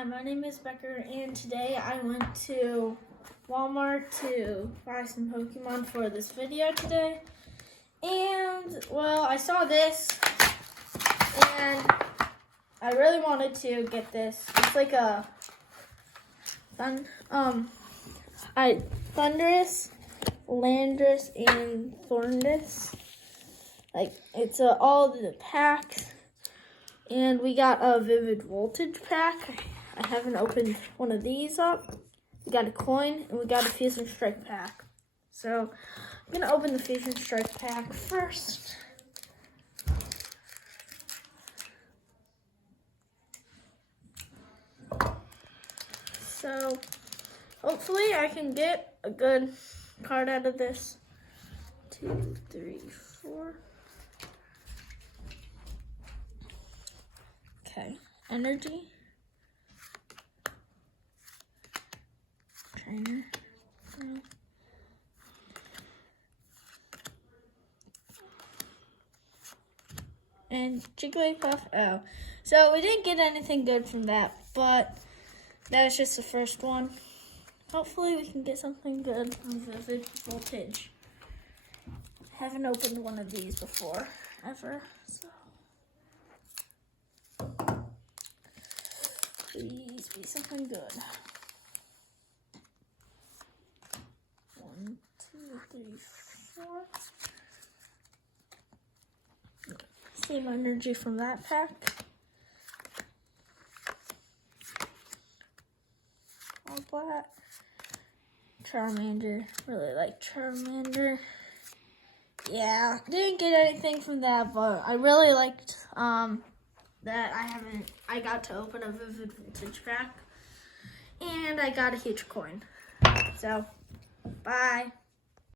Hi, my name is Becker, and today I went to Walmart to buy some Pokemon for this video today. And, well, I saw this, and I really wanted to get this. It's like a Thundurus, Landorus, and Thornus. Like, it's all the packs. And we got a Vivid Voltage pack. I haven't opened one of these up. We got a coin, and we got a Fusion Strike pack. So, I'm going to open the Fusion Strike pack first. So, hopefully I can get a good card out of this. 2, 3, 4. Okay, energy, trainer, and Jigglypuff. Oh, so we didn't get anything good from that, but that was just the first one. Hopefully we can get something good from Vivid Voltage. Haven't opened one of these before, ever, so. Please be something good. 1, 2, 3, 4. Same energy from that pack. All black. Charmander. Really like Charmander. Yeah, didn't get anything from that, but I really liked that I got to open a Vivid Voltage pack, and I got a huge coin. So, bye.